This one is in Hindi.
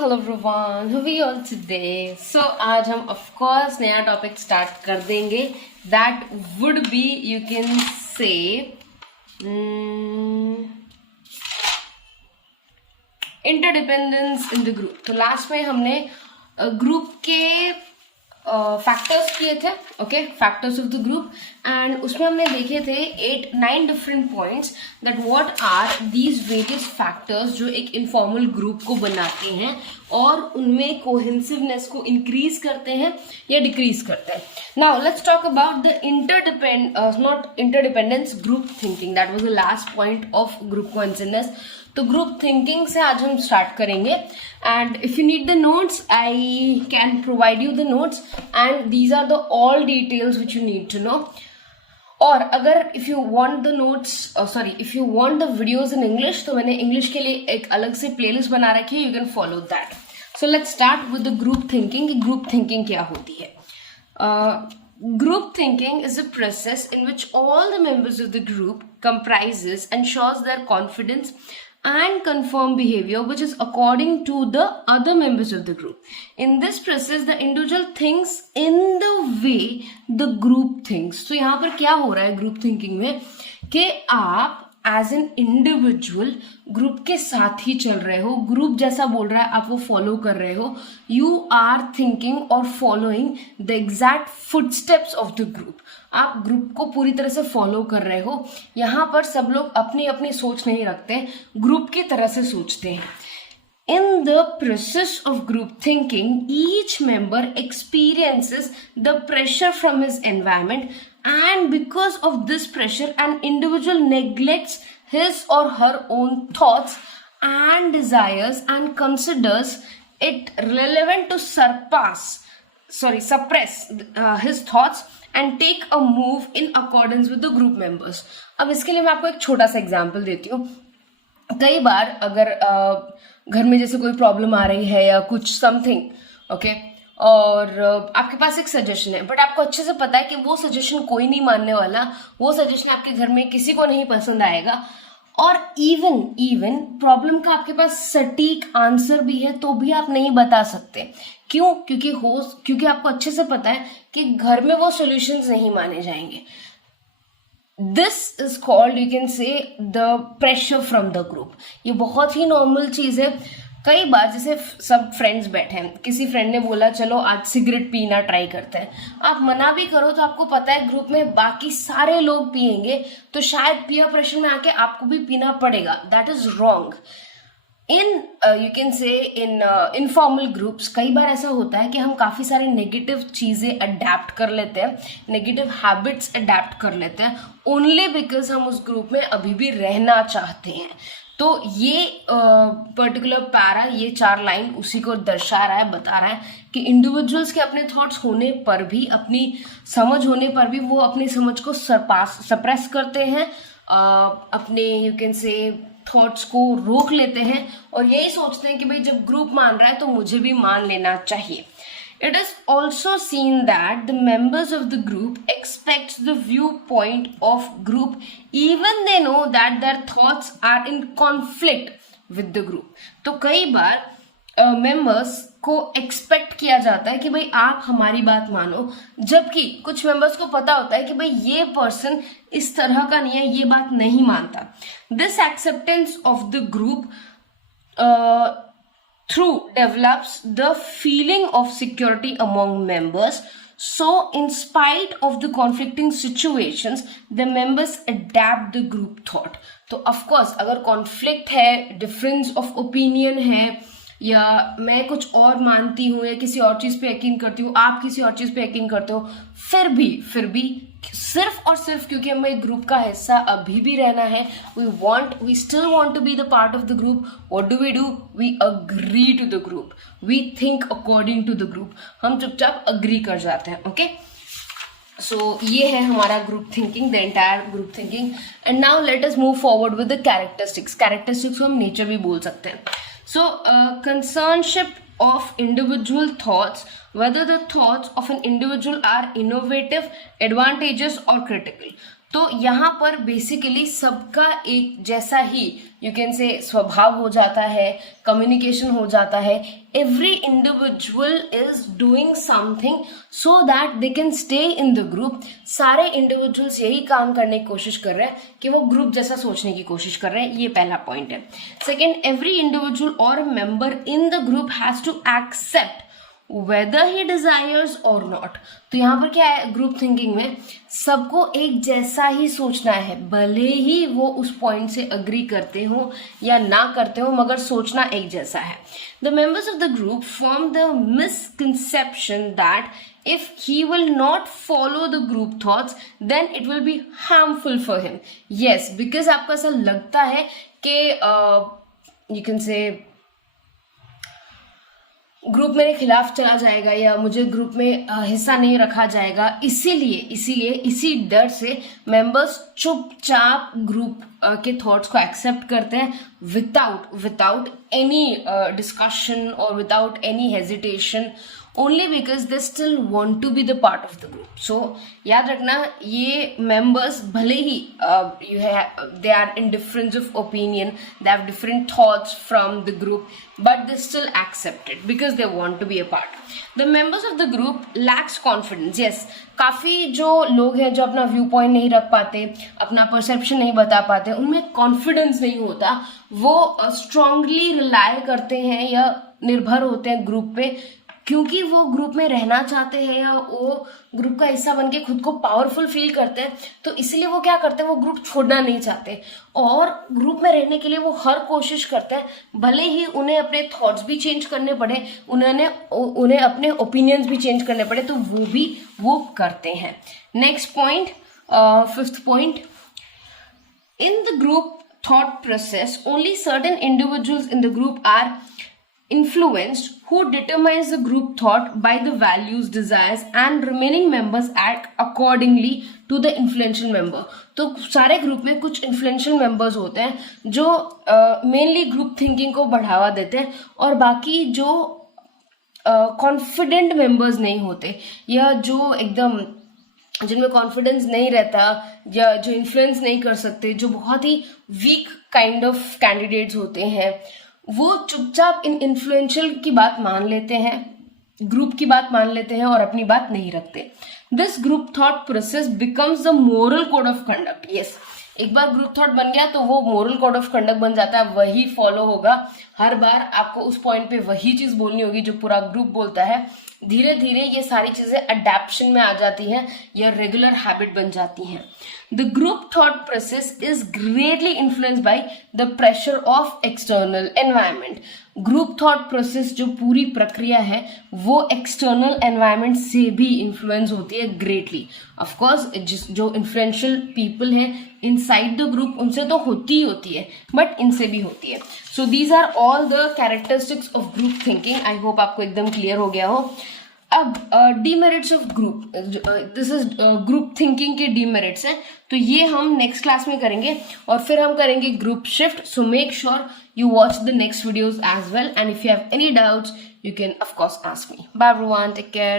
Hello everyone, how are you all today? So आज हम ऑफ कोर्स नया टॉपिक स्टार्ट कर देंगे. That would be, you can say, interdependence in the group. तो लास्ट में हमने ग्रुप के फैक्टर्स किए थे. Okay, factors of the group. And उसमें हमने देखे थे 8-9 different points that what are these various factors जो एक इनफॉर्मल ग्रुप को बनाते हैं और उनमें कोहेंसिवनेस को इंक्रीज करते हैं या डिक्रीज करते हैं. Now let's talk about the not interdependence, group thinking. That was the last point of group cohesiveness. तो ग्रुप थिंकिंग से आज हम स्टार्ट करेंगे. And if you need the notes, I can provide you the notes and these are the all details which you need to know. और अगर if you want the notes, if you want the videos in English, तो मैंने इंग्लिश के लिए एक अलग से प्लेलिस्ट बना रखी है. You can follow that. So let's start with the group thinking. Group thinking क्या होती है? Group thinking is a process in which all the members of the group comprises and shows their confidence and conform behavior which is according to the other members of the group. In this process, the individual thinks in the way the group thinks. तो यहाँ पर क्या हो रहा है ग्रुप थिंकिंग में कि आप एज एन इंडिविजुअल ग्रुप के साथ ही चल रहे हो. ग्रुप जैसा बोल रहा है आप वो फॉलो कर रहे हो. यू आर थिंकिंग और following the exact footsteps of the group. आप ग्रुप को पूरी तरह से फॉलो कर रहे हो. यहाँ पर सब लोग अपनी अपनी सोच नहीं रखते, ग्रुप की तरह से सोचते हैं. In the process of group thinking, each member experiences the pressure from his environment, and because of this pressure, an individual neglects his or her own thoughts and desires and considers it relevant to suppress his thoughts and take a move in accordance with the group members. अब इसके लिए मैं आपको एक छोटा सा एग्जाम्पल देती हूँ. कई बार अगर घर में जैसे कोई प्रॉब्लम आ रही है या कुछ समथिंग, ओके, और आपके पास एक सजेशन है, बट आपको अच्छे से पता है कि वो सजेशन कोई नहीं मानने वाला, वो सजेशन आपके घर में किसी को नहीं पसंद आएगा, और इवन प्रॉब्लम का आपके पास सटीक आंसर भी है तो भी आप नहीं बता सकते. क्यों? क्योंकि आपको अच्छे से पता है कि घर में वो सॉल्यूशंस नहीं माने जाएंगे. This is called, you can say, the pressure from the group. ये बहुत ही नॉर्मल चीज है. कई बार जैसे सब फ्रेंड्स बैठे हैं, किसी फ्रेंड ने बोला चलो आज सिगरेट पीना ट्राई करते हैं. आप मना भी करो तो आपको पता है ग्रुप में बाकी सारे लोग पिएंगे तो शायद पीयर प्रेशर में आके आपको भी पीना पड़ेगा. That is wrong. You can से इन इनफॉर्मल ग्रुप्स कई बार ऐसा होता है कि हम काफ़ी सारे नेगेटिव चीज़ें अडेप्ट कर लेते हैं, नेगेटिव हैबिट्स अडेप्ट कर लेते हैं ओनली बिकॉज हम उस ग्रुप में अभी भी रहना चाहते हैं. तो ये पर्टिकुलर पैरा, ये 4 लाइन उसी को दर्शा रहा है, बता रहा है कि इंडिविजुअल्स के अपने थॉट्स होने पर भी, अपनी समझ होने पर भी वो अपनी समझ को सप्रेस करते हैं, अपने यू कैन से थॉट्स को रोक लेते हैं और यही सोचते हैं कि भाई जब ग्रुप मान रहा है तो मुझे भी मान लेना चाहिए. It is also seen that the members of the group expect the viewpoint of group even they know that their thoughts are in conflict with the group. तो कई बार members को एक्सपेक्ट किया जाता है कि भाई आप हमारी बात मानो, जबकि कुछ मेंबर्स को पता होता है कि भाई ये पर्सन इस तरह का नहीं है, ये बात नहीं मानता. This acceptance of the group through develops the feeling of security among members. So in spite of the conflicting situations, the members adapt the group thought. तो of course अगर conflict है, difference of opinion है, या मैं कुछ और मानती हूँ या किसी और चीज़ पे यकीन करती हूँ, आप किसी और चीज़ पे यकीन करते हो, फिर भी सिर्फ और सिर्फ क्योंकि हमें एक ग्रुप का हिस्सा अभी भी रहना है, we still want to be the part of the group. What do? We agree to the group. We think according to the group. हम चुपचाप अग्री कर जाते हैं. ओके, सो ये है हमारा group thinking, the entire group thinking. And now let us move forward with the characteristics को हम नेचर भी बोल सकते हैं. So, concernship of individual thoughts, whether the thoughts of an individual are innovative, advantageous or critical. तो यहाँ पर बेसिकली सबका एक जैसा ही यू कैन से स्वभाव हो जाता है, कम्युनिकेशन हो जाता है. Every individual is doing something so that they can stay in the group. सारे इंडिविजुअल्स यही काम करने की कोशिश कर रहे हैं कि वो ग्रुप जैसा सोचने की कोशिश कर रहे हैं. ये पहला पॉइंट है. सेकेंड, एवरी इंडिविजुअल और member in the group has to accept whether he desires or not. तो यहाँ पर क्या है, ग्रुप थिंकिंग में सबको एक जैसा ही सोचना है, भले ही वो उस पॉइंट से अग्री करते हो या ना करते हो, मगर सोचना एक जैसा है. The members of the group form the misconception that if he will not follow the group thoughts then it will be harmful for him. Yes, because आपको ऐसा लगता है कि you can say ग्रुप मेरे खिलाफ चला जाएगा या मुझे ग्रुप में हिस्सा नहीं रखा जाएगा, इसीलिए इसी डर से मेंबर्स चुपचाप ग्रुप के थॉट्स को एक्सेप्ट करते हैं विदाउट एनी डिस्कशन और without any hesitation, only because they still want to be the part of the group. So याद रखना, ये members भले ही they are in difference of opinion, they have different thoughts from the group, but they still accept it because they want to be a part. The members of the group lacks confidence. Yes, काफी जो लोग हैं जो अपना व्यू पॉइंट नहीं रख पाते, अपना परसेप्शन नहीं बता पाते, उनमें कॉन्फिडेंस नहीं होता, वो स्ट्रांगली रिलाय करते हैं या निर्भर होते हैं ग्रुप पे, क्योंकि वो ग्रुप में रहना चाहते हैं या वो ग्रुप का हिस्सा बन के खुद को पावरफुल फील करते हैं. तो इसलिए वो क्या करते हैं, वो ग्रुप छोड़ना नहीं चाहते और ग्रुप में रहने के लिए वो हर कोशिश करते हैं, भले ही उन्हें अपने थॉट्स भी चेंज करने पड़े, उन्हें अपने ओपिनियंस भी चेंज करने पड़े, तो वो करते हैं. Next point, fifth point, in the group thought process only certain individuals in the group are influenced, who determines the group thought by the values, desires and remaining members act accordingly to the influential member. तो सारे ग्रुप में कुछ इन्फ्लुएंशियल मेंबर्स होते हैं जो मेनली ग्रुप थिंकिंग को बढ़ावा देते हैं, और बाकी जो कॉन्फिडेंट मेंबर्स नहीं होते या जो एकदम जिनमें कॉन्फिडेंस नहीं रहता या जो इन्फ्लुएंस नहीं कर सकते, जो बहुत ही वीक काइंड ऑफ कैंडिडेट्स होते हैं, वो चुपचाप इन इन्फ्लुएंशियल की बात मान लेते हैं, ग्रुप की बात मान लेते हैं और अपनी बात नहीं रखते. This group thought process becomes the moral code of conduct. Yes, एक बार ग्रुप थॉट बन गया तो वो मोरल कोड ऑफ कंडक्ट बन जाता है, वही फॉलो होगा. हर बार आपको उस पॉइंट पे वही चीज बोलनी होगी जो पूरा ग्रुप बोलता है. धीरे धीरे ये सारी चीजें अडेप्शन में आ जाती हैं या रेगुलर हैबिट बन जाती हैं. The group thought process is greatly influenced by the pressure of external environment. Group thought process जो पूरी प्रक्रिया है वो एक्सटर्नल एनवायरनमेंट से भी इन्फ्लुएंस होती है ग्रेटली. ऑफ कोर्स जो इन्फ्लुएंशियल पीपल हैं इनसाइड द ग्रुप उनसे तो होती है, बट इनसे भी होती है. So these are all the characteristics of group thinking. I hope आपको एकदम क्लियर हो गया हो. अब demerits of group, this is group thinking के डीमेरिट्स हैं, तो ये हम नेक्स्ट क्लास में करेंगे और फिर हम करेंगे group shift. So make sure you watch the next videos as well, and if you have any doubts you can of course ask me. Bye everyone, take care.